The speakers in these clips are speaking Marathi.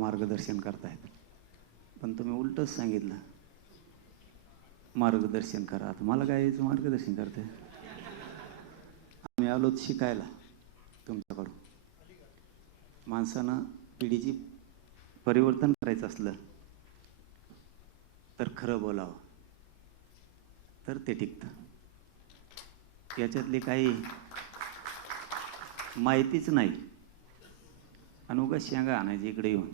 मार्गदर्शन करतायत, पण तुम्ही उलटच सांगितलं मार्गदर्शन करा. तुम्हाला काय याचं मार्गदर्शन करते? आम्ही आलोत शिकायला तुमच्याकडून. माणसानं पिढीची परिवर्तन करायचं असलं तर खरं बोलावं, तर ते टिकतं. याच्यातली काही माहितीच नाही आणि उगाच शेंगा आणायची इकडे येऊन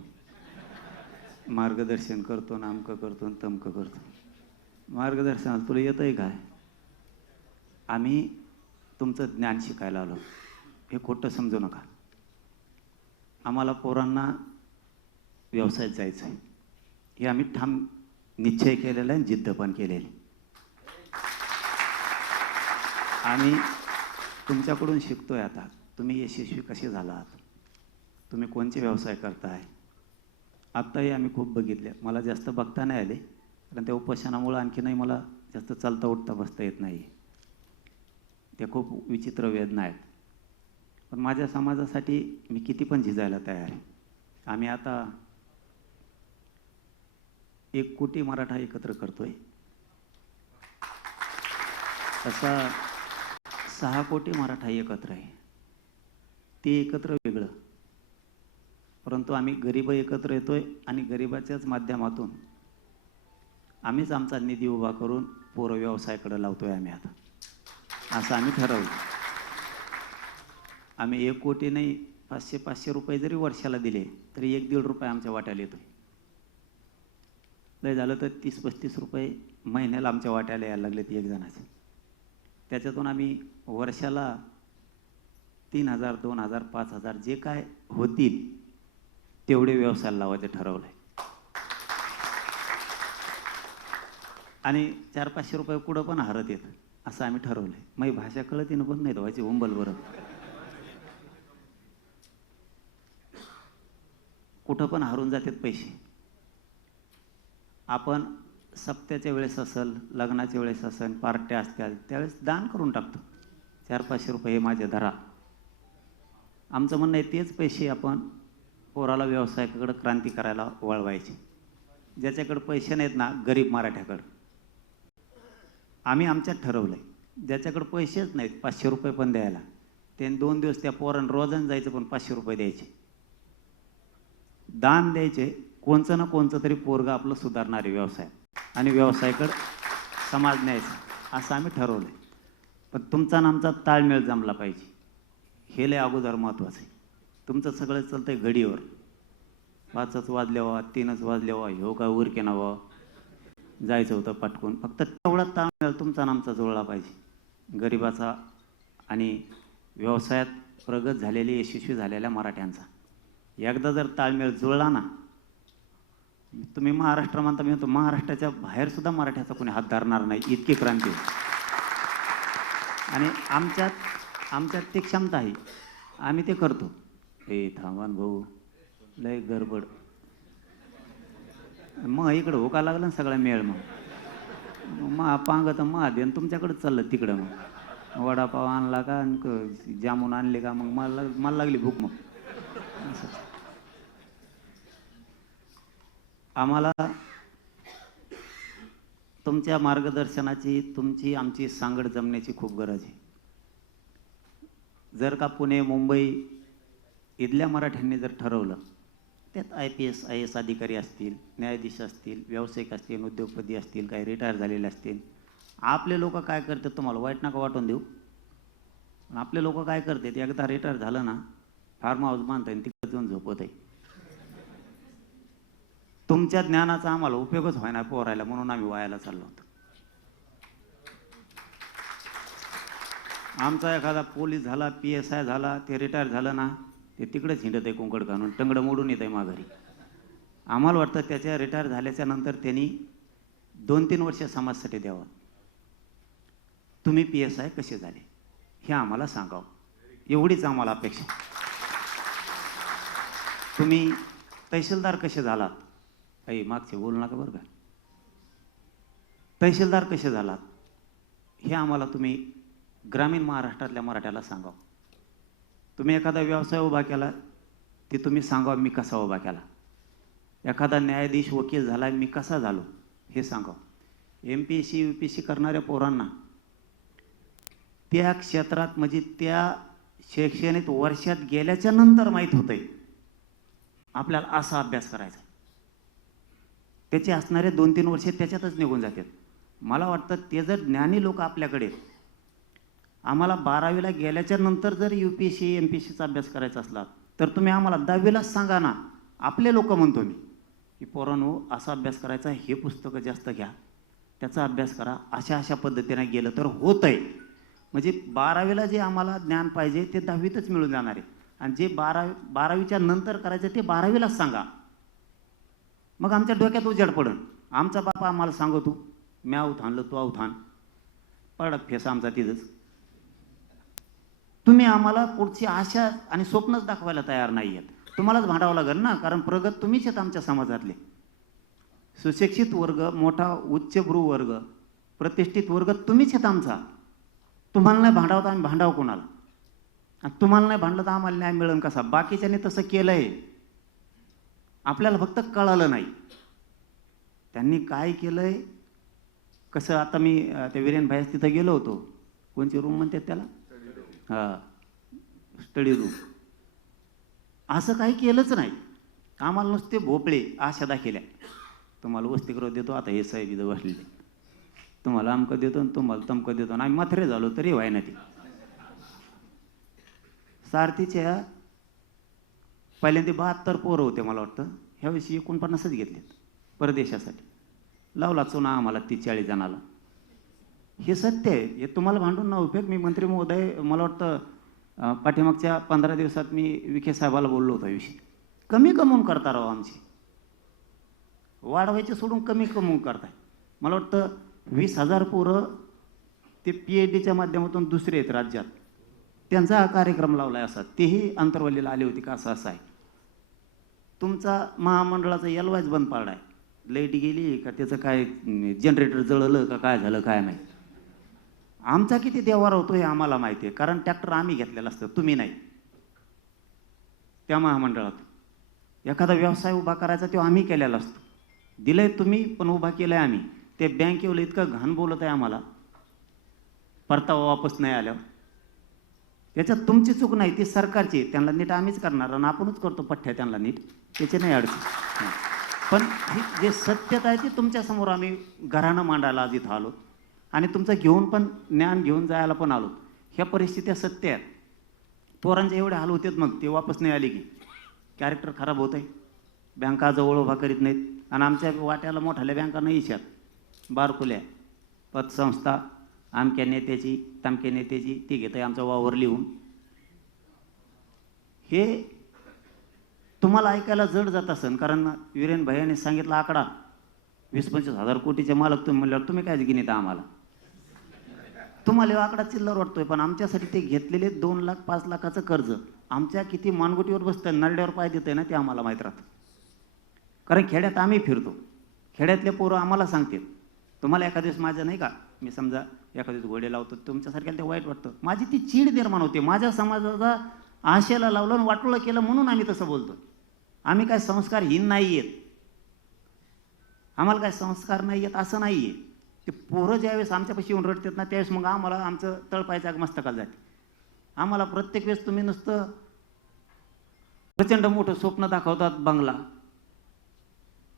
मार्गदर्शन करतो, नामकं करतो, तमकं करतो. मार्गदर्शनात तुला येतंय काय? आम्ही तुमचं ज्ञान शिकायला आलो, हे खोटं समजू नका. आम्हाला पोरांना व्यवसायात जायचं आहे, हे आम्ही ठाम निश्चय केलेला आहे, जिद्द पण केलेली. आम्ही तुमच्याकडून शिकतोय. आता तुम्ही यशस्वी कसे झालात, तुम्ही कोणते व्यवसाय करताय. आत्ताही आम्ही खूप बघितले. मला जास्त बघता नाही आले, कारण त्या उपोषणामुळं आणखीनही मला जास्त चालता उठता बसता येत नाही. त्या खूप विचित्र वेदना आहेत, पण माझ्या समाजासाठी मी किती पण झिजायला तयार आहे. आम्ही आता 1 कोटी मराठा एकत्र करतोय. तसा 6 कोटी मराठा एकत्र आहे. ते एकत्र वेगळं, परंतु आम्ही गरीब एकत्र येतोय आणि गरिबाच्याच माध्यमातून आम्हीच आमचा निधी उभा करून पोरं व्यवसायाकडे लावतोय. आम्ही आता असं आम्ही ठरवलं. आम्ही 1 कोटी नाही, 500-500 रुपये जरी वर्षाला दिले तरी 1-1.5 रुपये आमच्या वाट्याला येतोय. लय झालं तर 30-35 रुपये महिन्याला आमच्या वाट्याला यायला लागलेत एक जणाचे. त्याच्यातून आम्ही वर्षाला 3,000, 2,000, 5,000 जे काय होतील तेवढे व्यवसायाला लावायचं ठरवलं आहे. आणि 400-500 रुपये कुठं पण हरत येतं असं आम्ही ठरवलं आहे. माझी भाषा कळत ना, पण नाही व्हायची उंबल बरं. कुठं पण हरून जातात पैसे. आपण सप्त्याच्या वेळेस असेल, लग्नाच्या वेळेस असेल, पार्ट्या असतील त्यावेळेस दान करून टाकतो. 400-500 रुपये हे माझे धरा. आमचं म्हणणं आहे तेच पैसे आपण पोराला व्यवसायाकडं क्रांती करायला वळवायचे. ज्याच्याकडे पैसे नाहीत ना, गरीब मराठ्याकडं. आम्ही आमच्यात ठरवलं आहे, ज्याच्याकडे पैसेच नाहीत 500 रुपये पण द्यायला, त्याने 2 दिवस त्या पोरानं रोजानं जायचं पण 500 रुपये द्यायचे, दान द्यायचे. कोणचं ना कोणचं तरी पोरगं आपलं सुधारणारे व्यवसाय आणि व्यवसायाकडं समाज न्यायचा असं आम्ही ठरवलं आहे. पण तुमचा आणि आमचा ताळमेळ जमला पाहिजे, हे लय अगोदर महत्त्वाचं आहे. तुमचं सगळं चालतं आहे घडीवर. 5च वाजल्यावा, 3च वाजल्यावा, ह्यो काय उरके नावा, जायचं होतं पटकून. फक्त तेवढा ताळमेळ तुमचा आणि आमचा जुळला पाहिजे, गरिबाचा आणि व्यवसायात प्रगत झालेले यशस्वी झालेल्या मराठ्यांचा. एकदा जर ताळमेळ जुळला ना, तुम्ही महाराष्ट्र म्हणता, मी म्हणतो महाराष्ट्राच्या बाहेर सुद्धा मराठ्याचा कोणी हात धरणार नाही, इतकी क्रांती. आणि आमच्यात ती क्षमता आहे, आम्ही ते करतो. हे थांबान भाऊ, लय गडबड. मग इकडं होका लागला ना सगळा मेळ. मग पांग तर महादेन तुमच्याकडेच चाललं तिकडं. मग वडापाव आणला का, जामून आणले का, मग मला लागली भूक. मग आम्हाला तुमच्या मार्गदर्शनाची, तुमची आमची सांगड जमण्याची खूप गरज आहे. जर का पुणे मुंबई इथल्या मराठ्यांनी जर ठरवलं, त्यात IPS IAS अधिकारी असतील, न्यायाधीश असतील, व्यावसायिक असतील, उद्योगपती असतील, काही रिटायर झालेले असतील. आपले लोक काय करतात तुम्हाला वाईट नका वाटून देऊ, पण आपले लोक काय करतात, एकदा रिटायर झालं ना फार्म हाऊस बांधता येईल, तिकडे जाऊन झोपत आहे. तुमच्या ज्ञानाचा आम्हाला उपयोगच व्हायना पोरायला, म्हणून आम्ही वायाला चाललो होतो. आमचा एखादा पोलीस झाला, PSI झाला, ते रिटायर झालं ना, ते तिकडेच हिंडत आहे कुंकड घालून, टंगडं मोडून येत आहे माघारी. आम्हाला वाटतं त्याच्या रिटायर झाल्याच्या नंतर त्यांनी 2-3 वर्ष समाजासाठी द्यावं. तुम्ही PSI कसे झाले हे आम्हाला सांगावं, एवढीच आम्हाला अपेक्षा. तुम्ही तहसीलदार कसे झालात, काही मागचे बोलू नका बरं का. तहसीलदार कसे झालात हे आम्हाला तुम्ही ग्रामीण महाराष्ट्रातल्या मराठ्याला सांगावं. तुम्ही एखादा व्यवसाय उभा केला ते तुम्ही सांगा मी कसा उभा केला. एखादा न्यायाधीश वकील झाला मी कसा झालो हे सांगा. MPSC UPSC करणाऱ्या पोरांना त्या क्षेत्रात म्हणजे त्या शैक्षणिक वर्षात गेल्याच्या नंतर माहीत होतंय आपल्याला असा अभ्यास करायचा. त्याचे असणारे 2-3 वर्ष त्याच्यातच निघून जातात. मला वाटतं ते जर ज्ञानी लोक आपल्याकडे, आम्हाला 12वीला गेल्याच्या नंतर जर UPSC MPSCचा अभ्यास करायचा असला तर तुम्ही आम्हाला 10वीलाच सांगा ना. आपले लोक म्हणतो मी की पोरांनो असा अभ्यास करायचा, हे पुस्तकं जास्त घ्या, त्याचा अभ्यास करा, अशा अशा पद्धतीने गेलं तर होतंय. म्हणजे 12वीला जे आम्हाला ज्ञान पाहिजे ते 10वीतच मिळून जाणार आहे. आणि जे 12वीच्या नंतर करायचं ते 12वीलाच सांगा. मग आमच्या डोक्यात उजेड पडन. आमचा बापा आम्हाला सांगतो मी आऊत आणलं तू आऊत आण, पडक फेस आमचा तिथंच. तुम्ही आम्हाला पुढची आशा आणि स्वप्नच दाखवायला तयार नाही आहेत. तुम्हालाच भांडावं लागेल ना, कारण प्रगत तुम्हीच आहेत आमच्या समाजातले. सुशिक्षित वर्ग, मोठा उच्चभ्रू वर्ग, प्रतिष्ठित वर्ग तुम्हीच आहेत आमचा. तुम्हाला नाही भांडावं आम्ही भांडावं कोणाला? आणि तुम्हाला नाही भांडलं तर आम्हाला न्याय मिळेल कसा? बाकीच्याने तसं केलंय, आपल्याला फक्त कळालं नाही त्यांनी काय केलंय कसं. आता मी त्या वीरेन भाईस तिथं गेलो होतो. कोणची रूम म्हणतात त्याला? हां, स्टडी रूम. असं काही केलंच नाही. आम्हाला नुसते भोपळे आशा दाखवल्या, तुम्हाला वसतिगृह देतो, आता हे साहेब इथं बसलेले, तुम्हाला अमकं देतो आणि तुम्हाला तमकं देतो. आणि आम्ही म्हातारे झालो तरी व्हाय ना. ते सारथीच्या पहिल्यांदा 72 पोरं होते मला वाटतं, ह्यावेळी 49च घेतलेत परदेशासाठी. लावला चुना आम्हाला 30-40 जणाला. हे सत्य आहे, हे तुम्हाला भांडून ना उपयोग. मी मंत्री महोदय, मला वाटतं पाठीमागच्या 15 दिवसात मी विखे साहेबाला बोललो होतो विषय. कमी कमवून करता राव, आमची वाढवायचे सोडून कमी कमवून करताय. मला वाटतं 20,000 पोरं ते PhDच्या माध्यमातून दुसरे आहेत राज्यात, त्यांचा हा कार्यक्रम लावलाय असा. तेही अंतरवलीला आले होते का असं असं आहे. तुमचा महामंडळाचा एलवायच बंद पाडलाय. लाईट गेली का त्याचं काय जनरेटर जळलं का काय झालं काय नाही. आमचा किती देवार होतो हे आम्हाला माहिती आहे, कारण ट्रॅक्टर आम्ही घेतलेला असतं, तुम्ही नाही. त्या महामंडळात एखादा व्यवसाय उभा करायचा तो आम्ही केलेला असतो. दिलंय तुम्ही पण उभा केलाय आम्ही. ते बँकेवालं इतकं घाण बोलत आहे आम्हाला, परतावा वापस नाही आल्यावर. त्याच्यात तुमची चूक नाही, ती सरकारची. त्यांना नीट आम्हीच करणार आणि आपणच करतो पठ्ठ्या त्यांना नीट, त्याची नाही अडचण. पण ही जे सत्यता आहे ती तुमच्यासमोर आम्ही घरानं मांडायला आज इथं आलो आणि तुमचं घेऊन पण ज्ञान घेऊन जायला पण आलो. ह्या परिस्थित्या सत्य आहेत. पोरांचे एवढे हाल होतेच, मग ते वापस नाही आले की कॅरेक्टर खराब होत आहे. बँका जवळ उभा करीत नाहीत आणि आमच्या वाट्याला मोठ्याल्या बँका नाही इशात, बारकुल्या पतसंस्था आमक्या नेत्याची तमक्या नेत्याची, ती घेत आहे आमचा वावर लिहून. हे तुम्हाला ऐकायला जड जात असेल, कारण वीरेन भैयाने सांगितला आकडा 20-25 हजार कोटीचे मालक तुम्ही म्हणल्यावर तुम्ही काय गिनीता आम्हाला? तुम्हाला आकडा चिल्लर वाटतोय, पण आमच्यासाठी ते घेतलेले 2 लाख 5 लाखाचं कर्ज आमच्या किती मानगुटीवर बसतं, नरड्यावर पाय देतंय ना, ते आम्हाला माहीत राहतं. कारण खेड्यात आम्ही फिरतो, खेड्यातले पोरं आम्हाला सांगतात. तुम्हाला एखाद्या दिवस माझं नाही का, मी समजा एखाद्या दिवस घोडे लावतो, तुमच्यासारख्याला ते वाईट वाटतं. माझी ती चीड निर्माण होते. माझ्या समाजाचा आशेला लावलं आणि वाटोळं केलं म्हणून आम्ही तसं बोलतो. आम्ही काय संस्कारहीन नाही आहेत, आम्हाला काय संस्कार नाही आहेत असं नाही आहे. ते पोरं ज्यावेळेस आमच्यापाशी येऊन रडतात ना, त्यावेळेस मग आम्हाला आमचं तळपायचं मस्तकाला जाते. आम्हाला प्रत्येक वेळेस तुम्ही नुसतं प्रचंड मोठं स्वप्न दाखवतात बंगला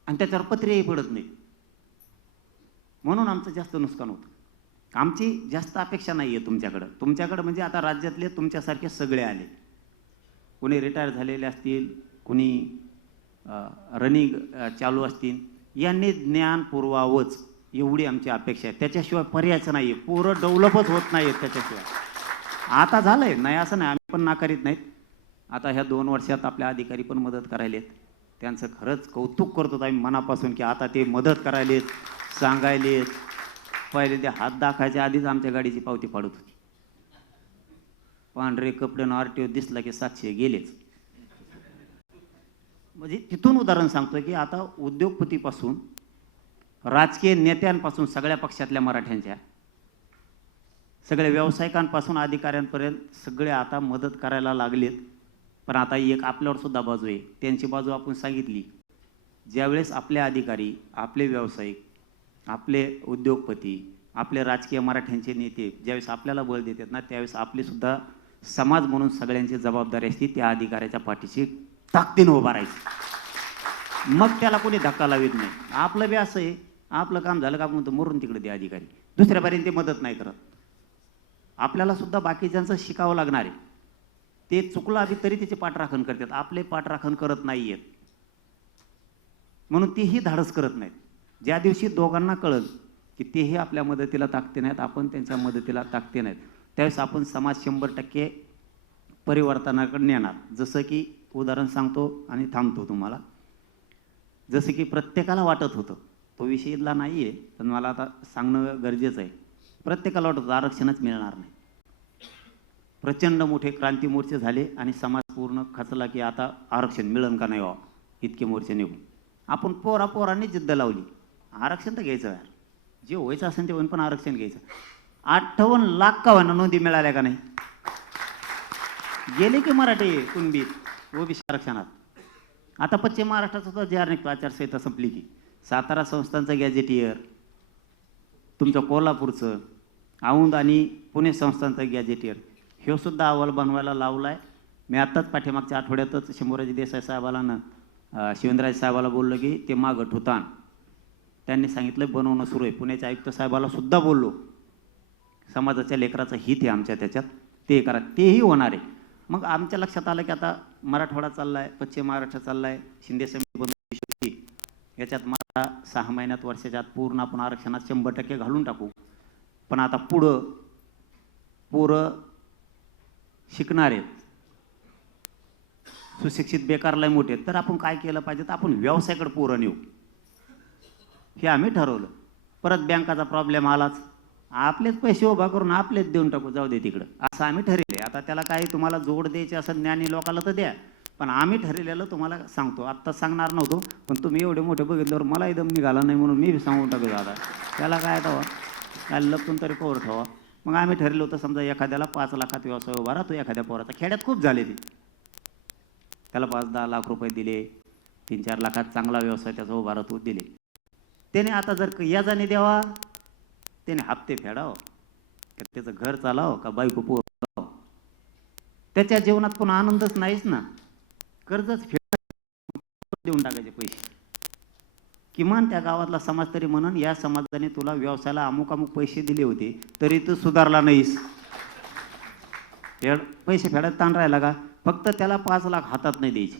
आणि त्याच्यावर पत्रेही पडत नाही, म्हणून आमचं जास्त नुकसान होतं. आमची जास्त अपेक्षा नाही आहे तुमच्याकडं म्हणजे आता राज्यातले तुमच्यासारखे सगळे आले, कोणी रिटायर झालेले असतील, कोणी रनिंग चालू असतील, यांनी ज्ञान पुरवावंच एवढी आमची अपेक्षा आहे. त्याच्याशिवाय पर्यायच नाही आहे. पोरं डेव्हलपच होत नाही आहेत त्याच्याशिवाय. आता झालं आहे नाही असं नाही, आम्ही पण नाकारीत नाहीत. आता ह्या 2 वर्षात आपल्या अधिकारी पण मदत करायलेत, त्यांचं खरंच कौतुक करतो आम्ही मनापासून की आता ते मदत करायलेत, सांगायलेत. पहिले ते हात दाखायच्या आधीच आमच्या गाडीची पावती पाडत होती. पांढरे कपडे RTO दिसला की 700 गेलेच. म्हणजे तिथून उदाहरण सांगतोय की आता उद्योगपतीपासून राजकीय नेत्यांपासून सगळ्या पक्षातल्या मराठ्यांच्या, सगळ्या व्यावसायिकांपासून अधिकाऱ्यांपर्यंत सगळे आता मदत करायला लागलेत. पण आता एक आपल्यावर सुद्धा बाजू आहे, त्यांची बाजू आपण सांगितली. ज्यावेळेस आपले अधिकारी, आपले व्यावसायिक, आपले उद्योगपती, आपले राजकीय मराठ्यांचे नेते ज्यावेळेस आपल्याला बळ देतात ना, त्यावेळेस आपली सुद्धा समाज म्हणून सगळ्यांची जबाबदारी असते त्या अधिकाऱ्याच्या पाठीशी ताकदीनं उभा राहायचं. मग त्याला कोणी धक्का लावित नाही. आपलं बी असं आहे, आपलं काम झालं का आपण म्हणतो मरून तिकडे ते अधिकारी, दुसऱ्यापर्यंत ते मदत नाही करत. आपल्याला सुद्धा बाकीच्यांचं शिकावं लागणार आहे. ते चुकलं आधी तरी त्याचे पाठराखण करतात, आपले पाठराखण करत नाही आहेत म्हणून तेही धाडस करत नाहीत. ज्या दिवशी दोघांना कळलं की तेही आपल्या मदतीला ताकते नाहीत, आपण त्यांच्या मदतीला ताकते नाहीत, त्यावेळेस आपण समाज 100% परिवर्तनाकडे नेणार. जसं की उदाहरण सांगतो आणि थांबतो तुम्हाला. जसं की प्रत्येकाला वाटत होतं, तो विषय इथला नाही आहे पण मला आता सांगणं गरजेचं आहे, प्रत्येकाला वाटत होतं आरक्षणच मिळणार नाही. प्रचंड मोठे क्रांती मोर्चे झाले आणि समाज पूर्ण खचला की आता आरक्षण मिळेल का नाही व्हावं, इतके मोर्चे निघून आपण पोरांनी जिद्द लावली, आरक्षण तर घ्यायचं यार, जे व्हायचं असेल ते होईन पण आरक्षण घ्यायचं. 58 लाख का व्हायना नोंदी मिळाल्या का नाही, गेले की मराठी कुणबीत ओबीसी आरक्षणात. आता पश्चिम महाराष्ट्राचा सुद्धा जे निघतो, आचारसंहिता संपली की सातारा संस्थांचं गॅजेटियर, तुमचं कोल्हापूरचं, औंध आणि पुणे संस्थांचं गॅजेटियर, हे सुद्धा अहवाल बनवायला लावला आहे. मी आत्ताच पाठीमागच्या आठवड्यातच शंभूराजे देसाई साहेबाला शिवेंद्रराजे साहेबाला बोललो की ते मागं ठुतान, त्यांनी सांगितलं बनवणं सुरू आहे. पुण्याच्या आयुक्त साहेबाला सुद्धा बोललो, समाजाच्या लेकराचं हित आहे आमच्या त्याच्यात, ते करा, तेही होणार आहे. मग आमच्या लक्षात आलं की आता मराठवाडा चालला आहे, पश्चिम महाराष्ट्र चालला आहे, शिंदे समिती बनवू शकते, याच्यात मला 6 महिन्यात वर्षाच्या आत पूर्ण आपण आरक्षणात 100% घालून टाकू. पण आता पुढं पोरं शिकणार आहेत, सुशिक्षित बेकार लय मोठे, तर आपण काय केलं पाहिजे, तर आपण व्यवसायाकडे पोरं नेऊ, हे आम्ही ठरवलं. परत बँकाचा प्रॉब्लेम आलाच, आपलेच पैसे उभा करून आपलेच देऊन टाकू, जाऊ दे तिकडं, असं आम्ही ठरवले. आता त्याला काही तुम्हाला जोड द्यायचे असं ज्ञानी लोकांना तर द्या, पण आम्ही ठरलेलं तुम्हाला सांगतो. आत्ता सांगणार नव्हतो पण तुम्ही एवढे मोठे बघितल्यावर मला एकदम निघाला नाही म्हणून मी सांगून टाकतो. आता त्याला काय ठेवा, काय लपून तरी पोर ठेवा. मग आम्ही ठरलं होतं, समजा एखाद्याला 5 लाखात व्यवसाय उभा राहतो, एखाद्या पोराचा खेड्यात खूप झाले ते, त्याला 5-10 लाख रुपये दिले, 3-4 लाखात चांगला व्यवसाय त्याचा उभा राहतो दिले. त्याने आता जर याजाने द्यावा, त्याने हप्ते फेडाव, त्याचं घर चालाव का बायको पोर, त्याच्या जीवनात पण आनंदच नाहीच ना. कर्जच देऊन टाकायचे पैसे. किमान त्या गावातला समाज तरी म्हणून या समाजाने तुला व्यवसायाला अमुक अमुक पैसे दिले होते तरी तू सुधारला नाहीस, पैसे फेडायला ताण राहिला का. फक्त त्याला 5 लाख हातात नाही द्यायचे,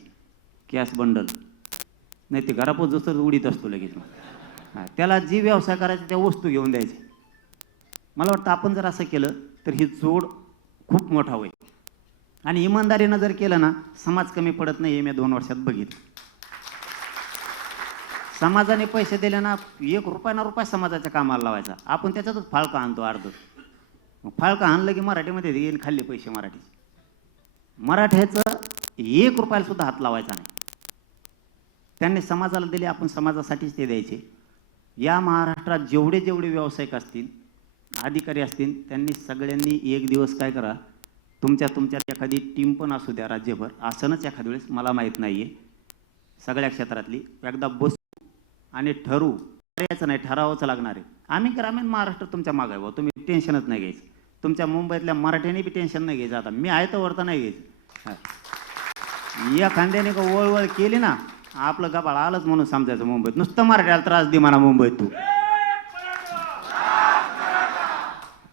कॅश बंडल, नाही ते घरापोच जसं उडीत असतो लगेच. त्याला जी व्यवसाय करायचा त्या वस्तू घेऊन द्यायचे. मला वाटतं आपण जर असं केलं तर ही जोड खूप मोठा होईल. आणि इमानदारीनं जर केलं ना, समाज कमी पडत नाही, हे मी 2 वर्षात बघितलं. समाजाने पैसे दिले ना, 1 रुपया ना रुपया समाजाच्या कामाला लावायचा, आपण त्याच्यातच फाळका आणतो अर्ध. मग फाळका आणलं की मराठीमध्ये येईन खाल्ले पैसे मराठीचे. मराठ्याचं 1 रुपयाला सुद्धा हात लावायचा नाही. त्यांनी समाजाला दिले, आपण समाजासाठीच ते द्यायचे. या महाराष्ट्रात जेवढे जेवढे व्यावसायिक असतील, अधिकारी असतील, त्यांनी सगळ्यांनी एक दिवस काय करा, तुमच्यात एखादी टीम पण असू द्या राज्यभर, असणच एखाद्या वेळेस मला माहीत नाही आहे, सगळ्या क्षेत्रातली एकदा बसू आणि ठरवू. यायचं नाही, ठरावंच लागणार आहे. आम्ही ग्रामीण महाराष्ट्र तुमच्या मागे आहे, तुम्ही टेन्शनच नाही घ्यायचं. तुमच्या मुंबईतल्या मराठ्याने बी टेन्शन नाही घ्यायचं. आता मी आहे तर वरता नाही घ्यायचं. या खांद्याने का वळवळ केली ना, आपलं गबाळ आलंच म्हणून समजायचं. मुंबईत नुसतं मराठ्याला त्रास दे म्हणा, मुंबईत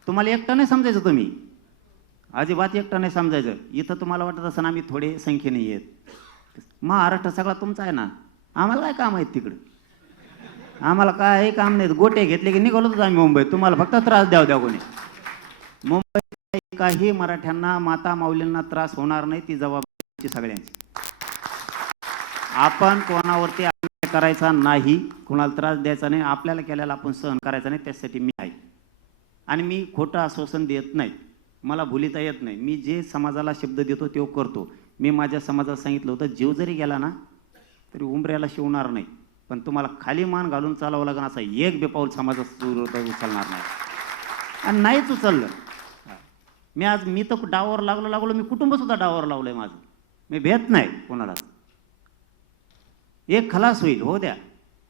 तुम्हाला एकटं नाही समजायचं, तुम्ही अजिबात एकटं नाही समजायचं. इथं तुम्हाला वाटत असं ना आम्ही थोडे संख्येने येत, महाराष्ट्र सगळा तुमचा आहे ना, आम्हाला काय काम आहेत तिकडं, आम्हाला काय काम नाहीत. गोटे घेतले की निघालोच आम्ही मुंबईत, तुम्हाला फक्त त्रास द्याव कोणी. मुंबईत काही मराठ्यांना, माता माऊलींना त्रास होणार नाही, ती जबाबदारी सगळ्यांची. आपण कोणावरती अन्याय करायचा नाही, कोणाला त्रास द्यायचा नाही, आपल्याला केल्याला आपण सहन करायचा नाही, त्यासाठी मी आहे. आणि मी खोटं आश्वासन देत नाही, मला भुलीता येत नाही. मी जे समाजाला शब्द देतो ते करतो. मी माझ्या समाजाला सांगितलं होतं, जीव जरी गेला ना तरी उंबऱ्याला शिवणार नाही, पण तुम्हाला खाली मान घालून चालावं लागणार, असं एक बे पाऊल समाजात उचलणार नाही. आणि नाहीच उचललं. मी तर डावावर लागलो, मी कुटुंब सुद्धा डावावर लावलंय माझं, मी भेट नाही कोणालाच. एक खलास होईल, हो द्या,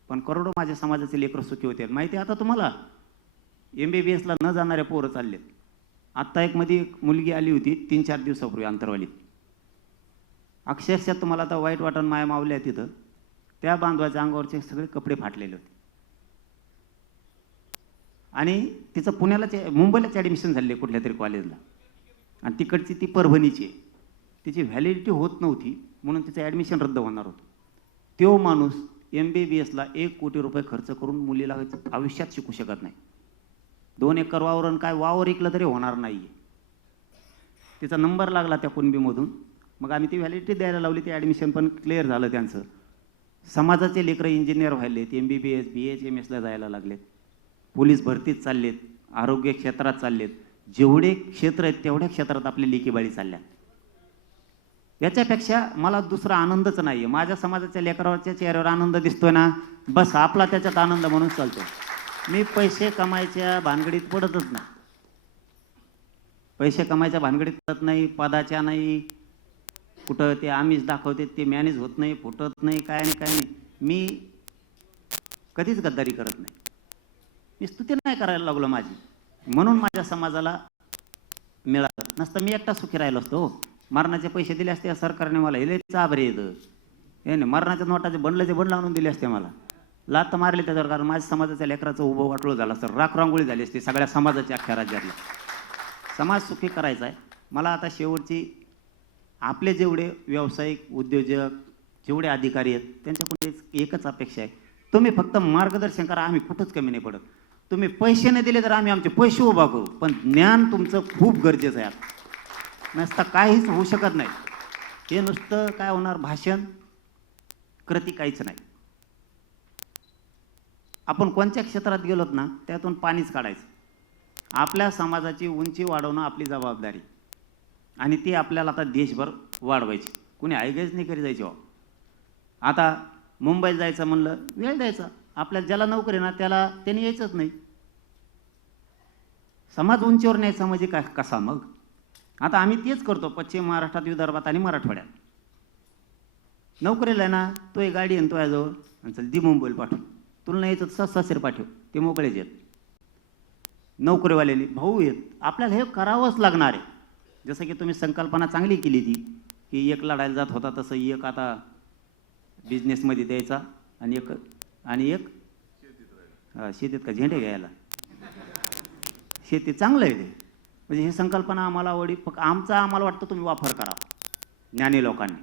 पण करोडो माझ्या समाजाचे लेकरं सुखी होतील. माहिती आहे आता तुम्हाला, MBBS ला न जाणाऱ्या पोरं चाललेत. आत्ता एक मध्ये एक मुलगी आली होती 3-4 दिवसापूर्वी अंतरवालीत. अक्षरशः तुम्हाला आता वाईट वाटण, माया मावल्या तिथं, त्या बांधवाच्या अंगावरचे सगळे कपडे फाटलेले होते. आणि तिचं पुण्यालाच मुंबईलाच ॲडमिशन झाले कुठल्या तरी कॉलेजला, आणि तिकडची ती परभणीची आहे. तिची व्हॅलिडिटी होत नव्हती म्हणून तिचं ॲडमिशन रद्द होणार होतं. तो माणूस MBBS ला 1 कोटी रुपये खर्च करून मुलीला आयुष्यात शिकू शकत नाही. 2 एकर वावरून काय वावर ऐकलं तरी होणार नाही. तिचा नंबर लागला त्या कुणबीमधून, मग आम्ही ती व्हॅलिडिटी द्यायला लावली. ते ॲडमिशन पण क्लिअर झालं त्यांचं. समाजाचे लेकरं इंजिनियर व्हायलेत, MBBS BHMS ला जायला लागलेत, पोलीस भरतीत चाललेत, आरोग्य क्षेत्रात चाललेत. जेवढे क्षेत्र आहेत तेवढ्या क्षेत्रात आपली लेकीबाळी चालल्या. याच्यापेक्षा मला दुसरा आनंदच नाही आहे. माझ्या समाजाच्या लेकरावरच्या चेहऱ्यावर आनंद दिसतोय ना, बस आपला त्याच्यात आनंद म्हणून चालतो. मी पैसे कमायच्या भानगडीत पडतच नाही. पैसे कमायच्या भानगडीत पडत नाही, पदाच्या नाही, कुठं ते आमिष दाखवते ते मॅनेज होत नाही, फुटत नाही, काय नाही काय नाही. मी कधीच गद्दारी करत नाही. मी स्तुती नाही करायला लागलो माझी, म्हणून माझ्या समाजाला मिळालं. नसतं मी एकटा सुखी राहिलो असतो. मरणाचे पैसे दिले असते सरकारने मला, हे चाबरे येतं हे नाही. मरणाच्या नोटाचे बंडलाचे बंड लावून दिले असते मला, लात मारले त्याच्यावर, कारण माझ्या समाजाच्या लेकराचं उभं वाटलं झालं असतं, राखरांगोळी झाली असते सगळ्या समाजाच्या अख्ख्या राज्यातला. समाज सुखी करायचा आहे मला. आता शेवटची आपले जेवढे व्यावसायिक उद्योजक जेवढे अधिकारी आहेत त्यांच्याकडून एकच अपेक्षा आहे, तुम्ही फक्त मार्गदर्शन करा. आम्ही कुठंच कमी नाही पडत. तुम्ही पैसे नाही दिले तर आम्ही आमचे पैसे उभा करू, पण ज्ञान तुमचं खूप गरजेचं आहे. नसता काहीच होऊ शकत नाही. हे नुसतं काय होणार, भाषण कृती काहीच नाही. आपण कोणत्या क्षेत्रात गेलोत ना त्यातून पाणीच काढायचं. आपल्या समाजाची उंची वाढवणं आपली जबाबदारी, आणि ती आपल्याला आता देशभर वाढवायची. कुणी आयगेच नाही करी जायची. आता मुंबईला जायचं म्हणलं वेळ द्यायचा. आपल्याला ज्याला नोकरी ना त्याला त्यांनी यायचंच नाही. समाज उंचीवर न्यायचा म्हणजे काय कसा मग? आता आम्ही तेच करतो पश्चिम महाराष्ट्रात, विदर्भात आणि मराठवाड्यात. नोकरीला आहे ना, तो एक गाडी आहे तो याजवळ, आणि चल दी मुंबईला पाठव, तुला नाही यायचं सासरे पाठव, ते मोकळेच आहेत. नोकरीवालेली भाऊ आहेत. आपल्याला हे करावंच लागणार आहे. जसं की तुम्ही संकल्पना चांगली केली ती, की एक लढायला जात होता तसं एक आता बिझनेसमध्ये द्यायचा, आणि एक शेतीत का झेंडे घ्यायला. शेती चांगलं आहे ते. म्हणजे ही संकल्पना आम्हाला आवडली. फक्त आम्हाला वाटतं तुम्ही वापर करा ज्ञानी लोकांनी.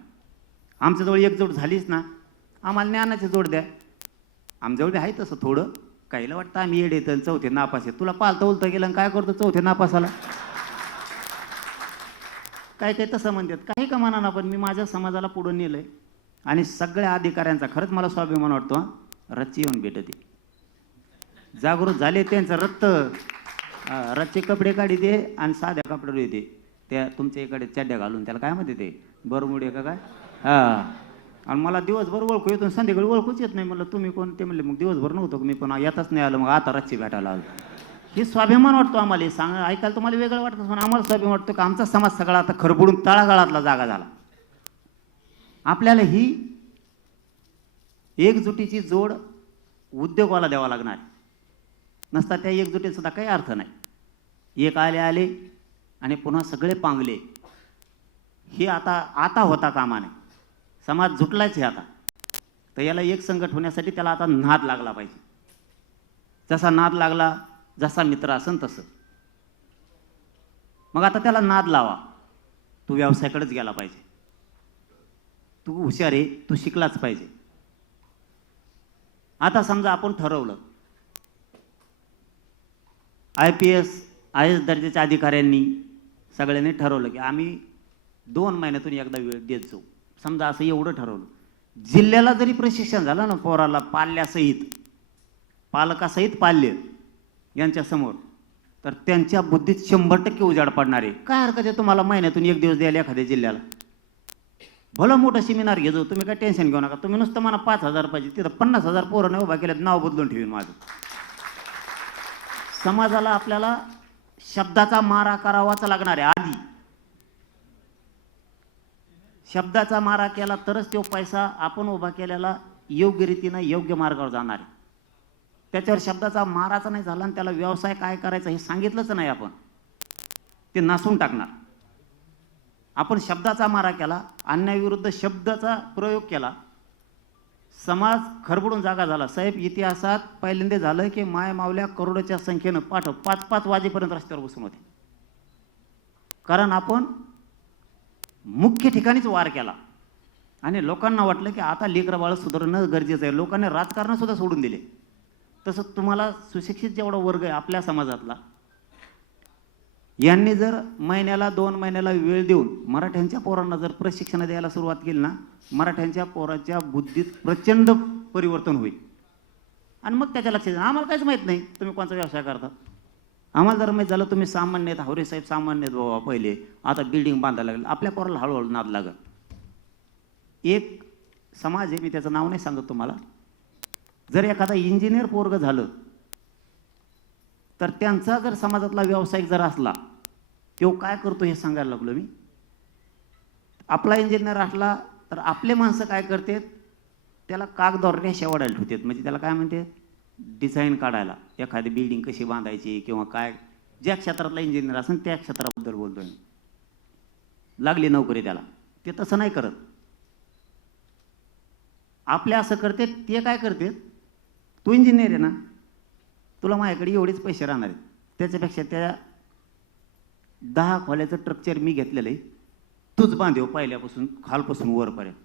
आमच्याजवळ एकजोड झालीच ना, आम्हाला ज्ञानाची जोड द्या. आमच्याजवळ बी आहे तसं थोडं. काहीला वाटतं आम्ही येडे येतं चौथे नापास आहे. तुला पालतं उलतं गेलं आणि काय करतो चौथे नापासाला, काय काय तसं म्हणतात. काही का म्हणा ना, पण मी माझ्या समाजाला पुढं नेलं आहे. आणि सगळ्या अधिकाऱ्यांचा खरंच मला स्वाभिमान वाटतो. रच्ची येऊन भेटते, जागृत झाले, त्यांचं रक्त रच्चे कपडे काढी दे आणि साध्या कपडे येते. त्या तुमच्या इकडे चड्ड्या घालून त्याला काय म्हणते ते, बरमुडे का काय. हां, आणि मला दिवसभर ओळखू येतो, संध्याकाळी ओळखूच येत नाही. म्हणलं तुम्ही कोण? ते म्हणले मग दिवसभर नव्हतं मी पण येतच नाही आलं, मग आता रच्ची भेटायला आलो. हे स्वाभिमान वाटतो आम्हाला. सांग ऐकायला तुम्हाला वेगळं वाटतं, पण आम्हाला स्वाभिमान वाटतो की आमचा समाज सगळा आता खरबडून तळागाळातला जागा झाला. आपल्याला ही एकजुटीची जोड उद्योगाला द्यावा लागणार. नसता त्या एकजुटीत सुद्धा काही अर्थ नाही. एक आले आणि पुन्हा सगळे पांगले, हे आता होता कामा नाही. समाज झुटलाच आहे आता. तर याला एक संकट होण्यासाठी त्याला आता नाद लागला पाहिजे. जसा नाद लागला, जसा मित्र असन तसं. मग आता त्याला नाद लावा. तू व्यवसायाकडेच गेला पाहिजे, तू हुशार आहे, तू शिकलाच पाहिजे. आता समजा आपण ठरवलं, IPS IAS दर्जाच्या अधिकाऱ्यांनी सगळ्यांनी ठरवलं की आम्ही 2 महिन्यातून एकदा वेळ देत जाऊ. समजा असं एवढं ठरवलं. जिल्ह्याला जरी प्रशिक्षण झालं ना पोराला, पालकासहित पाल्य यांच्यासमोर, तर त्यांच्या बुद्धीत 100% उजाड पडणार आहे. काय हरकत आहे तुम्हाला महिन्यातून 1 दिवस द्यायला एखाद्या जिल्ह्याला? भलं मोठं सेमिनार घेतो, तुम्ही काय टेन्शन घेऊ नका. तुम्ही नुसतं मला 5,000 पाहिजे, तिथं 50,000 पोरं उभा केल्यात, नाव बदलून ठेवीन माझं. समाजाला आपल्याला शब्दाचा मारा करावाच लागणार आहे. आधी शब्दाचा मारा केला तरच तो पैसा आपण उभा केलेला योग्य रीतीनं योग्य मार्गावर जाणार आहे. त्याच्यावर शब्दाचा माराचा नाही झाला आणि त्याला व्यवसाय काय करायचा हे सांगितलंच नाही आपण, ते नासून टाकणार. आपण शब्दाचा मारा केला, अन्यायाविरुद्ध शब्दाचा प्रयोग केला, समाज खरबडून जागा झाला. साहेब, इतिहासात पहिल्यांदा झालं की माय मावल्या करोडोच्या संख्येनं 5-5 वाजेपर्यंत रस्त्यावर बसून होते. कारण आपण मुख्य ठिकाणीच वार केला आणि लोकांना वाटलं की आता लेकरं बाळ सुधारणं गरजेचं आहे. लोकांनी राजकारण सुद्धा सोडून दिले. तसं तुम्हाला सुशिक्षित जेवढा वर्ग आहे आपल्या समाजातला, यांनी जर महिन्याला 2 महिन्याला वेळ देऊन मराठ्यांच्या पोरांना जर प्रशिक्षण द्यायला सुरुवात केली ना, मराठ्यांच्या पोराच्या बुद्धीत प्रचंड परिवर्तन होईल. आणि मग त्याच्या लक्षात येईल, आम्हाला काहीच माहीत नाही तुम्ही कोणता व्यवसाय करता. आम्हाला जर माहीत झालं तुम्ही सामान्य आहेत, हावरे साहेब सामान्य आहेत बाबा पहिले, आता बिल्डिंग बांधायला लागेल, आपल्या पोराला हळूहळू नाद लागत. एक समाज आहे, मी त्याचं नाव नाही सांगत तुम्हाला, जर एखादा इंजिनियर पोरग झालं तर त्यांचा जर समाजातला व्यावसायिक जर असला, तो काय करतो हे सांगायला लागलो मी. आपला इंजिनियर असला तर आपले माणसं काय करतात, त्याला कागदावर रेषा वाढायला ठेवतात. म्हणजे त्याला काय म्हणते, डिझाईन काढायला, एखादी बिल्डिंग कशी बांधायची किंवा काय, ज्या क्षेत्रातला इंजिनियर असेल त्या क्षेत्राबद्दल बोलतोय. लागली नोकरी त्याला, ते तसं नाही करत. आपले असं करते, ते काय करते, तू इंजिनियर आहे ना, तुला माझ्याकडे एवढेच पैसे राहणार आहेत, त्याच्यापेक्षा त्या 10 खोल्याचं स्ट्रक्चर मी घेतलेलं आहे, तूच बांधव पहिल्यापासून खालपासून वरपर्यंत,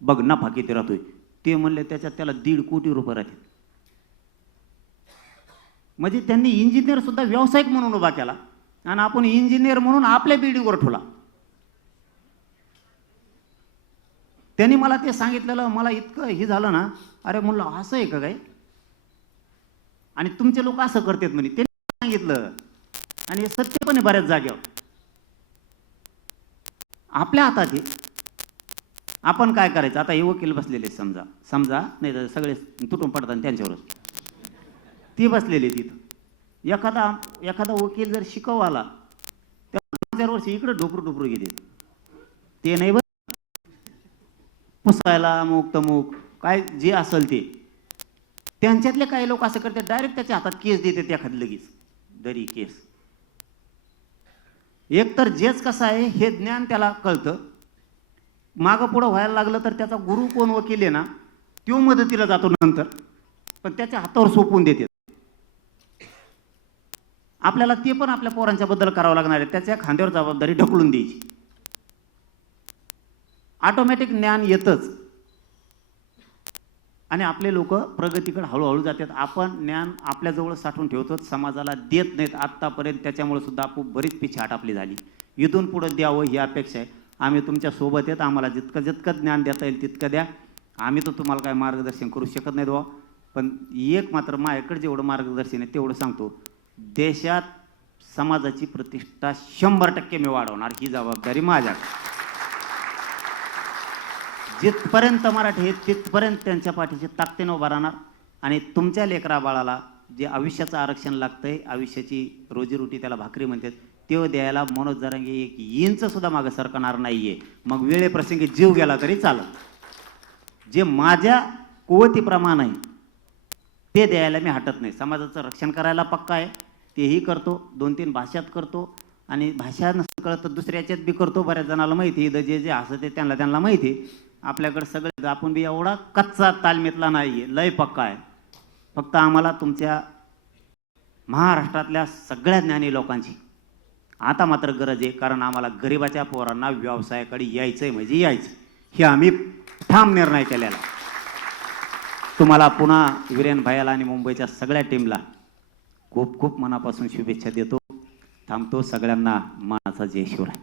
बघ नफा किती राहतोय. ते म्हणले त्याच्यात त्याला 1.5 कोटी रुपये राहतील. म्हणजे त्यांनी इंजिनियर सुद्धा व्यावसायिक म्हणून उभा केला आणि आपण इंजिनियर म्हणून आपल्या बिल्डिंगवर ठेवला. त्यांनी मला ते सांगितलेलं, मला इतकं हे झालं ना, अरे म्हणलं असं आहे का काय, आणि तुमचे लोक असं करतात म्हणे. त्यांनी सांगितलं आणि हे सत्य पण आहे बऱ्याच जागेवर. आपल्या हातात आहे, आपण काय करायचं. आता हे वकील बसलेले समजा नाही तर सगळे तुटून पडतात त्यांच्यावरच, ती बसलेले तिथं. एखादा वकील जर शिकवाला त्या 2-4 वर्ष इकडे ढोपरू घेते, ते नाही बस पुसायला अमुक तमुक काय जे असेल ते. त्यांच्यातले काही लोक असं करतात, डायरेक्ट त्याच्या हातात केस देतात एखादी लगेच दरी केस. एकतर जेच कसं आहे हे ज्ञान त्याला कळतं, मागं पुढं व्हायला लागलं तर त्याचा गुरु कोण वकील आहे ना, तो मदतीला जातो नंतर, पण त्याच्या हातावर सोपवून देते. आपल्याला ते पण आपल्या पोरांच्या बद्दल करावं लागणार आहे, त्याच्या खांद्यावर जबाबदारी ढकलून द्यायची. ऑटोमॅटिक ज्ञान येतच आणि आपले लोक प्रगतीकडे हळूहळू जातात. आपण ज्ञान आपल्याजवळ साठवून ठेवतो, समाजाला देत नाहीत आत्तापर्यंत. त्याच्यामुळे सुद्धा आपण बरीच पिछाट आपली झाली. इथून पुढे द्यावं ही अपेक्षा आहे. आम्ही तुमच्या सोबत आहेत, आम्हाला जितकं ज्ञान देता येईल तितकं द्या. आम्ही तर तुम्हाला काय मार्गदर्शन करू शकत नाही बुवा, पण एक मात्र माझ्याकडे जेवढं मार्गदर्शन आहे तेवढं सांगतो, देशात समाजाची प्रतिष्ठा 100% मी वाढवणार, ही जबाबदारी माझ्याकडे. जिथपर्यंत मराठी आहेत तिथपर्यंत त्यांच्या पाठीशी ताकदीने उभा राहणार. आणि तुमच्या लेकरा बाळाला जे आयुष्याचं आरक्षण लागतंय, आयुष्याची रोजीरोटी त्याला भाकरी म्हणतात, ते द्यायला मनोज जरांगे 1 इंच सुद्धा मागे सरकणार नाहीये. मग वेळेप्रसंगी जीव गेला तरी चालेल. जे माझ्या कुवतीप्रमाणे आहे ते द्यायला मी हटत नाही. समाजाचं रक्षण करायला पक्का आहे, तेही करतो. 2-3 भाषात करतो आणि भाषा नसतं कळत तर दुसऱ्याच्यात बी करतो. बऱ्याच जणाला माहिती आहे, जे हसत आहे त्यांना माहिती आहे. आपल्याकडे सगळं आपण बी एवढा कच्चा तालमीतला नाही आहे, लय पक्का आहे. फक्त आम्हाला तुमच्या महाराष्ट्रातल्या सगळ्या ज्ञानी लोकांची आता मात्र गरज आहे. कारण आम्हाला गरिबाच्या पोरांना व्यवसायाकडे यायचंय म्हणजे यायचं, हे आम्ही ठाम निर्णय केलेला. तुम्हाला पुन्हा वीरेन भाईला आणि मुंबईच्या सगळ्या टीमला खूप खूप मनापासून शुभेच्छा देतो. थांबतो. सगळ्यांना मानाचा जय शिवराय.